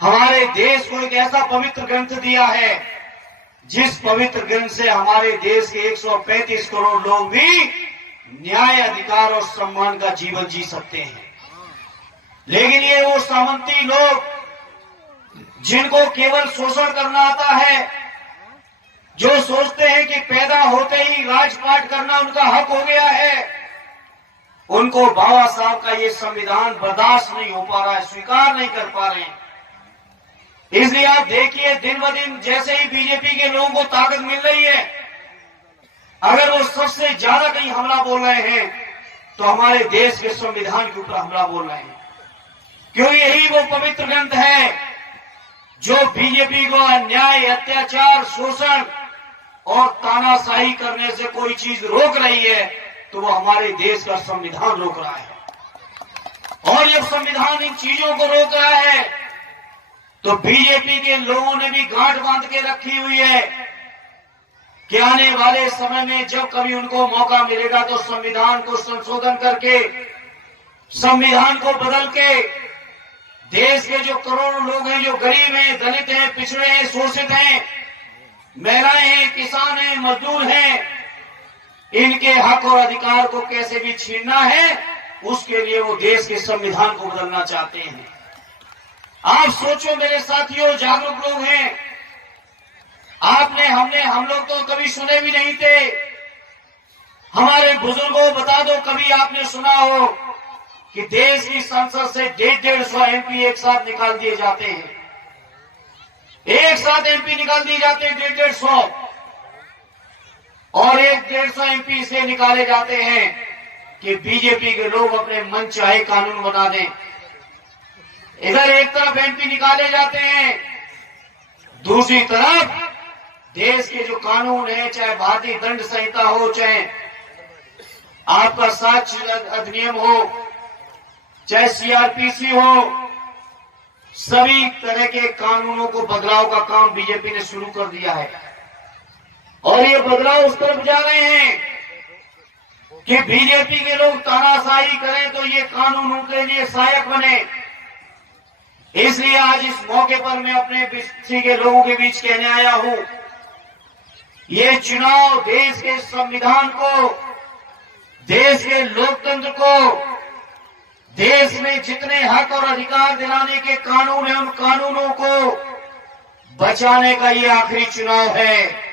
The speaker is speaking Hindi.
हमारे देश को एक ऐसा पवित्र ग्रंथ दिया है जिस पवित्र ग्रंथ से हमारे देश के 135 करोड़ लोग भी न्याय, अधिकार और सम्मान का जीवन जी सकते हैं। लेकिन ये वो सामंती लोग जिनको केवल शोषण करना आता है, जो सोचते हैं कि पैदा होते ही राजपाट करना उनका हक हो गया है, उनको बाबा साहब का ये संविधान बर्दाश्त नहीं हो पा रहा है, स्वीकार नहीं कर पा रहे हैं। इसलिए आप देखिए, दिन ब दिन जैसे ही बीजेपी के लोगों को ताकत मिल रही है, अगर वो सबसे ज्यादा कहीं हमला बोल रहे हैं तो हमारे देश के संविधान के ऊपर हमला बोल रहे हैं। क्यों? यही वो पवित्र ग्रंथ है जो बीजेपी को अन्याय, अत्याचार, शोषण और तानाशाही करने से कोई चीज रोक रही है तो वो हमारे देश का संविधान रोक रहा है। और जब संविधान इन चीजों को रोक रहा है तो बीजेपी के लोगों ने भी गांठ बांध के रखी हुई है कि आने वाले समय में जब कभी उनको मौका मिलेगा तो संविधान को संशोधन करके, संविधान को बदल के देश के जो करोड़ों लोग हैं, जो गरीब हैं, दलित हैं, पिछड़े हैं, शोषित हैं, महिलाएं हैं, किसान हैं, मजदूर हैं, इनके हक और अधिकार को कैसे भी छीनना है, उसके लिए वो देश के संविधान को बदलना चाहते हैं। आप सोचो मेरे साथियों, जागरूक लोग हैं, हम लोग तो कभी सुने भी नहीं थे। हमारे बुजुर्गों बता दो, कभी आपने सुना हो कि देश की संसद से 150 एमपी एक साथ निकाल दिए जाते हैं? एक साथ एमपी निकाल दिए जाते हैं 150, और 150 एमपी से निकाले जाते हैं कि बीजेपी के लोग अपने मन चाहे कानून बना दें। इधर एक तरफ एमपी निकाले जाते हैं, दूसरी तरफ देश के जो कानून है, चाहे भारतीय दंड संहिता हो, चाहे आपका साक्ष्य अधिनियम हो, चाहे सीआरपीसी हो, सभी तरह के कानूनों को बदलाव का काम बीजेपी ने शुरू कर दिया है। और ये बदलाव उस तरफ जा रहे हैं कि बीजेपी के लोग तानाशाही करें तो ये कानून उनके लिए सहायक बने। इसलिए आज इस मौके पर मैं अपने बस्ती के लोगों के बीच कहने आया हूं, ये चुनाव देश के संविधान को, देश के लोकतंत्र को, देश में जितने हक और अधिकार दिलाने के कानून हैं, उन कानूनों को बचाने का ये आखिरी चुनाव है।